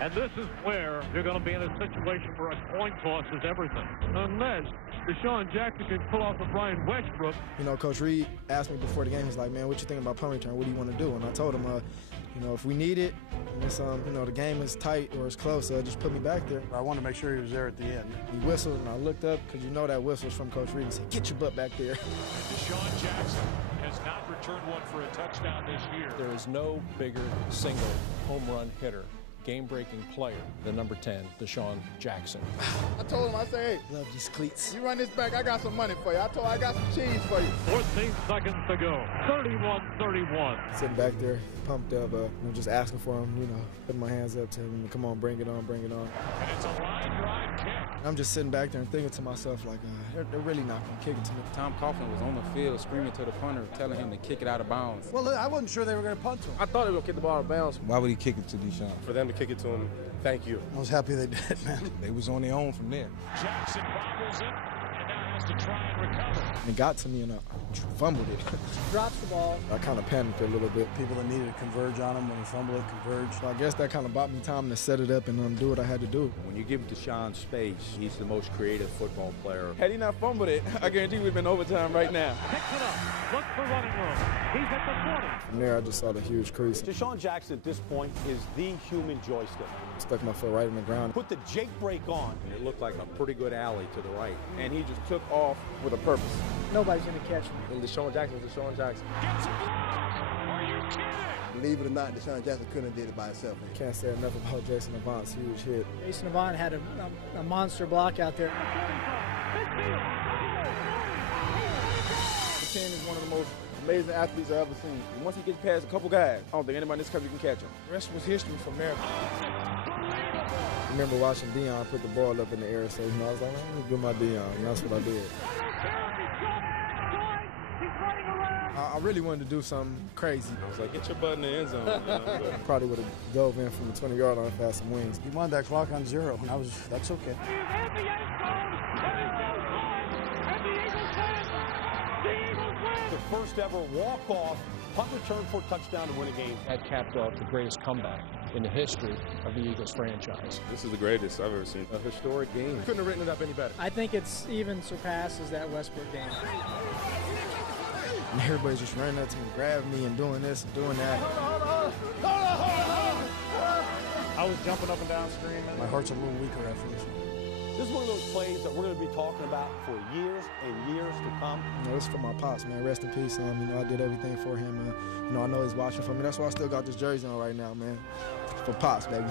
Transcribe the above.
And this is where you're going to be in a situation where a coin toss is everything. Unless Desean Jackson can pull off the Brian Westbrook. You know, Coach Reed asked me before the game, he's like, man, what you think about punt return? What do you want to do? And I told him, you know, if we need it, and it's, you know, the game is tight or it's close, just put me back there. I wanted to make sure he was there at the end. He whistled, and I looked up, because you know that whistle's from Coach Reed. He said, get your butt back there. Desean Jackson has not returned one for a touchdown this year. There is no bigger single home run hitter, game-breaking player than number 10, Desean Jackson. I told him, I said, hey, Love these cleats. you run this back, I got some money for you. I told him I got some cheese for you. 14 seconds to go. 31-31. Sitting back there, pumped up, you know, just asking for him, you know, putting my hands up to him, come on, bring it on, bring it on. And it's a line drive kick. I'm just sitting back there and thinking to myself, like, they're really not going to kick it to me. Tom Coughlin was on the field screaming to the punter, telling him to kick it out of bounds. Well, I wasn't sure they were going to punt to him. I thought they were going to kick the ball out of bounds. Why would he kick it to Desean? For them to kick it to him, thank you. I was happy they did, man. They was on their own from there. Jackson bobbles it and now has to try and recover. And it got to me, and I fumbled it. Drops the ball. I kind of panicked a little bit. People that needed to converge on him when he fumbled it, converge. So I guess that kind of bought me time to set it up and do what I had to do. When you give Desean space, he's the most creative football player. Had he not fumbled it, I guarantee we'd been overtime right now. Picks it up. Look for running room. He's at the 20. From there, I just saw the huge crease. Desean Jackson at this point is the human joystick. Stuck my foot right in the ground. Put the Jake brake on. And it looked like a pretty good alley to the right. And he just took off with a purpose. Nobody's going to catch me. And Desean Jackson was Desean Jackson. Gets a block. Are you kidding? Believe it or not, Desean Jackson couldn't have did it by himself. Can't say enough about Jason Avant's huge hit. Jason Avant had a monster block out there. 10 is one of the most amazing athletes I've ever seen. And once he gets past a couple guys, I don't think anybody in this country can catch him. The rest was history from there. I remember watching Deon put the ball up in the air, so you know, I was like, I'm gonna do my Deon, and that's what I did. I really wanted to do something crazy. I was like, get your butt in the end zone. You know, I probably would have dove in from the 20-yard line if I had some wings. He wanted that clock on 0, and that's okay. The first ever walk-off punt return for a touchdown to win a game. That capped off the greatest comeback in the history of the Eagles franchise. this is the greatest I've ever seen. A historic game. Couldn't have written it up any better. I think it's even surpasses that Westbrook game. And everybody's just running up to me, grabbing me, and doing this and doing that. I was jumping up and down screaming. My heart's a little weaker after this one. This is one of those plays that we're going to be talking about for years and years to come. You know, it's for my pops, man. Rest in peace. You know, I did everything for him. You know, I know he's watching for me. That's why I still got this jersey on right now, man. For pops, baby.